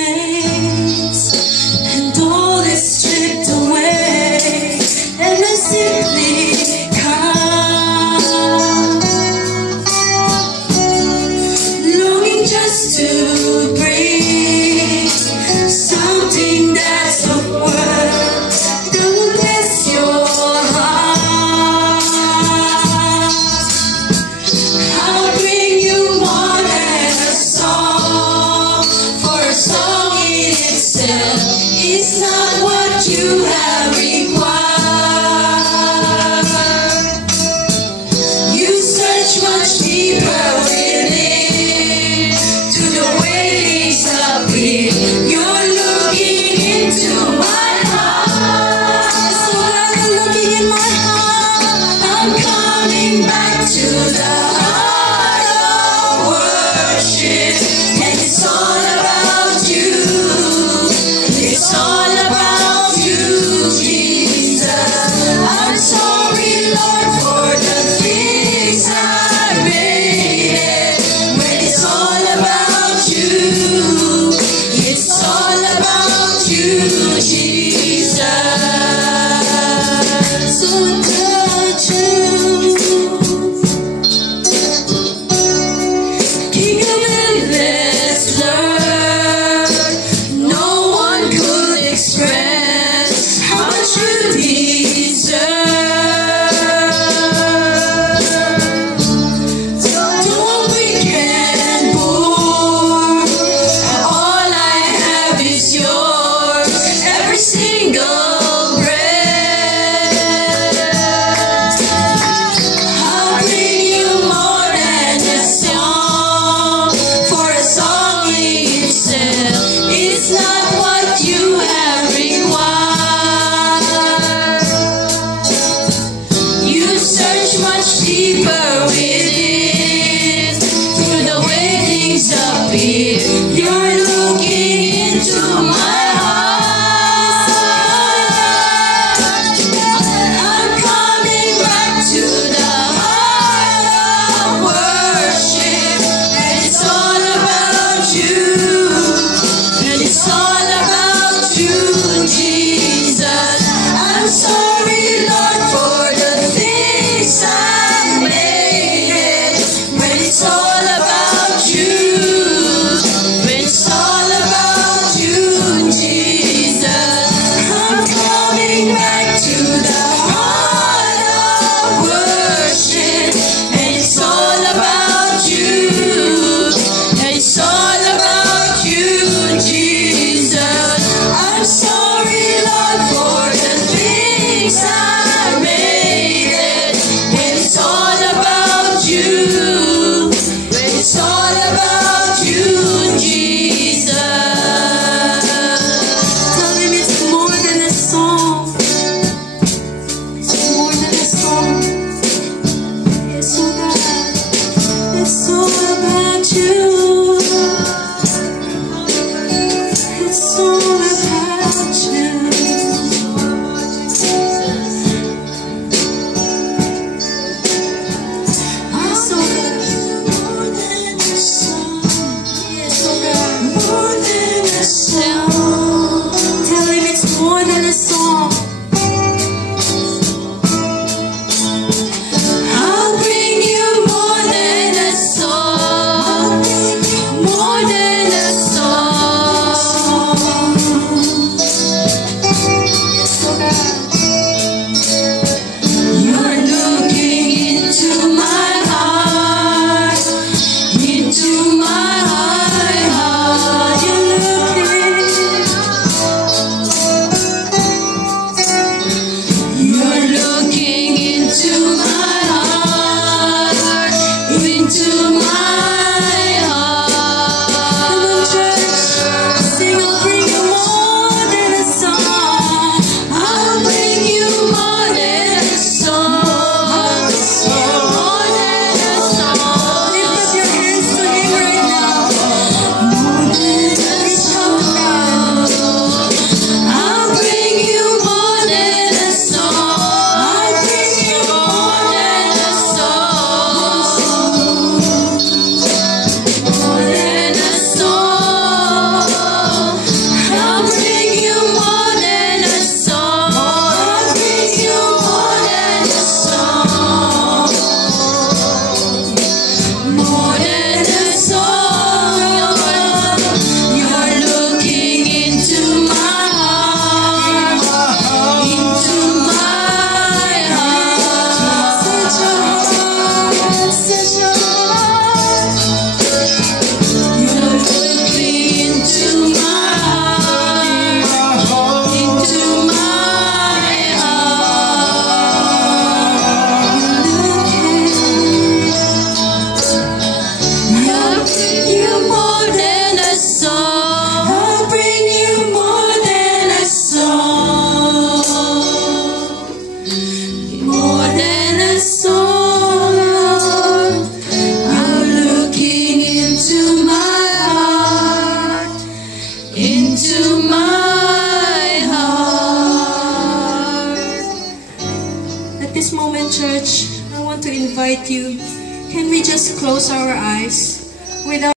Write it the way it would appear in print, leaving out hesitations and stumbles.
face, and all is stripped away, and we simply come, longing just to breathe something that's of worth that will bless your heart. I'll bring you more than a song, for a song in itself is not what you have required. You search much deeper within to the way things appear. You're looking into my heart, so I'm looking in my heart. I'm coming back to the heart of worship, and it's all about you. It's all about into my heart. At this moment, church, I want to invite you. Can we just close our eyes without